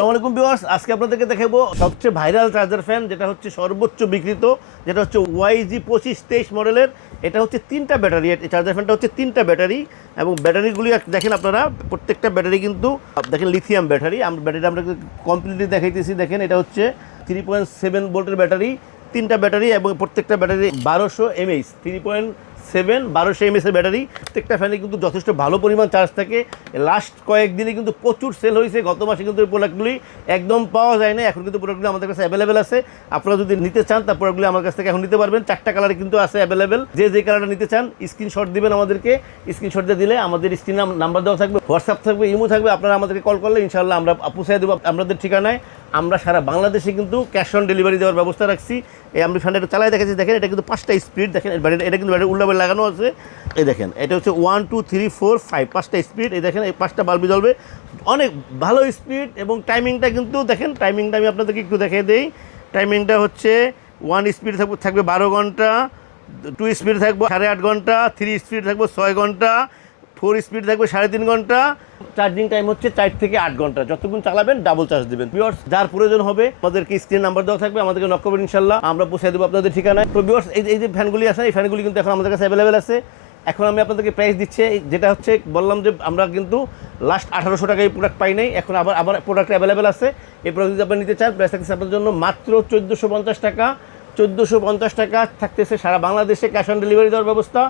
আসসালামু আলাইকুম ভিউয়ার্স, আজকে আপনাদেরকে দেখাবো সবচেয়ে ভাইরাল চার্জার ফ্যান, যেটা হচ্ছে সর্বোচ্চ বিক্রিত, যেটা হচ্ছে ওয়াইজি 2523 মডেলের। এটা হচ্ছে 3টা ব্যাটারি। এই চার্জার ফ্যানটা হচ্ছে 3টা ব্যাটারি, এবং ব্যাটারিগুলি দেখেন আপনারা, প্রত্যেকটা ব্যাটারি কিন্তু দেখেন লিথিয়াম ব্যাটারি। ব্যাটারি আমরা কমপ্লিটলি দেখাইতেছি। দেখেন এটা হচ্ছে 3.7 ভোল্টের ব্যাটারি, 3টা ব্যাটারি, এবং প্রত্যেকটা ব্যাটারি 1200 mAh, 1200 mAh এর ব্যাটারি। প্রত্যেকটা ফ্যানে কিন্তু যথেষ্ট ভালো পরিমাণ চার্জ থাকে। লাস্ট কয়েকদিনে কিন্তু প্রচুর সেল হয়েছে। গত মাসে কিন্তু এই প্রোডাক্টগুলি একদম পাওয়া যায় না। এখন কিন্তু প্রোডাক্টগুলি আমাদের কাছে অ্যাভেলেবেল আছে। আপনারা যদি নিতে চান তা প্রোডাক্টগুলি আমার কাছ থেকে এখন নিতে পারবেন। 4টা কালারে কিন্তু আছে অ্যাভেলেবেল। যে কালারটা নিতে চান স্ক্রিনশট দিবেন আমাদেরকে। স্ক্রিনশট দিয়ে দিলে আমাদের স্ক্রিন নাম্বার দেওয়া থাকবে, হোয়াটসঅ্যাপ থাকবে, ইমো থাকবে। আপনারা আমাদেরকে কল করলে ইনশাআল্লাহ আমরা পৌঁছে দেবো আপনাদের ঠিকানায়। আমরা সারা বাংলাদেশে কিন্তু ক্যাশ অন ডেলিভারি দেওয়ার ব্যবস্থা রাখছি। এই আমি ফ্যানটা একটু চালাই দেখাচ্ছি। দেখেন এটা কিন্তু 5টা স্পিড। দেখেন এটা কিন্তু উল্টাবে লাগানো আছে। এই দেখেন এটা হচ্ছে 1 2 3 4 5 5টা স্পিড। এই দেখেন এই 5টা বাল্বই জ্বলবে, অনেক ভালো স্পিড। এবং টাইমিংটা কিন্তু দেখেন, টাইমিংটা আমি আপনাদেরকে একটু দেখিয়ে দিই। টাইমিংটা হচ্ছে 1 স্পিড থাকবে 12 ঘন্টা, 2 স্পিড থাকবে 8.5 ঘন্টা, 3 স্পিড থাকবে 6 ঘন্টা, 4 স্পিড থাকবে 3.5 ঘন্টা। চার্জিং টাইম হচ্ছে 4 থেকে 8 ঘন্টা। যতক্ষণ চালাবেন ডাবল চার্জ দেবেন। ভিউয়ার্স, যার প্রয়োজন হবে আমাদেরকে স্ক্রিন নাম্বার দেওয়া থাকবে, আমাদেরকে নক করবেন, ইনশাআল্লাহ আমরা পৌঁছে দেবো আপনাদের ঠিকানায়। তো ভিউয়ার্স, এই যে ফ্যানগুলি আছে, এই ফ্যানগুলি কিন্তু এখন আমাদের কাছে অ্যাভেলেবেল আছে। এখন আমি আপনাদেরকে প্রাইস দিচ্ছি, যেটা হচ্ছে বললাম যে আমরা কিন্তু লাস্ট 1800 টাকায় এই প্রোডাক্ট পাই নাই। এখন আবার প্রোডাক্ট অ্যাভেলেবেল আছে। এই প্রোডাক্ট যদি আপনি নিতে চান, প্রাইস থাকছে আপনাদের জন্য মাত্র 1450 টাকা। 1450 টাকা থাকতেছে সারা বাংলাদেশে ক্যাশ অন ডেলিভারি দেওয়ার ব্যবস্থা।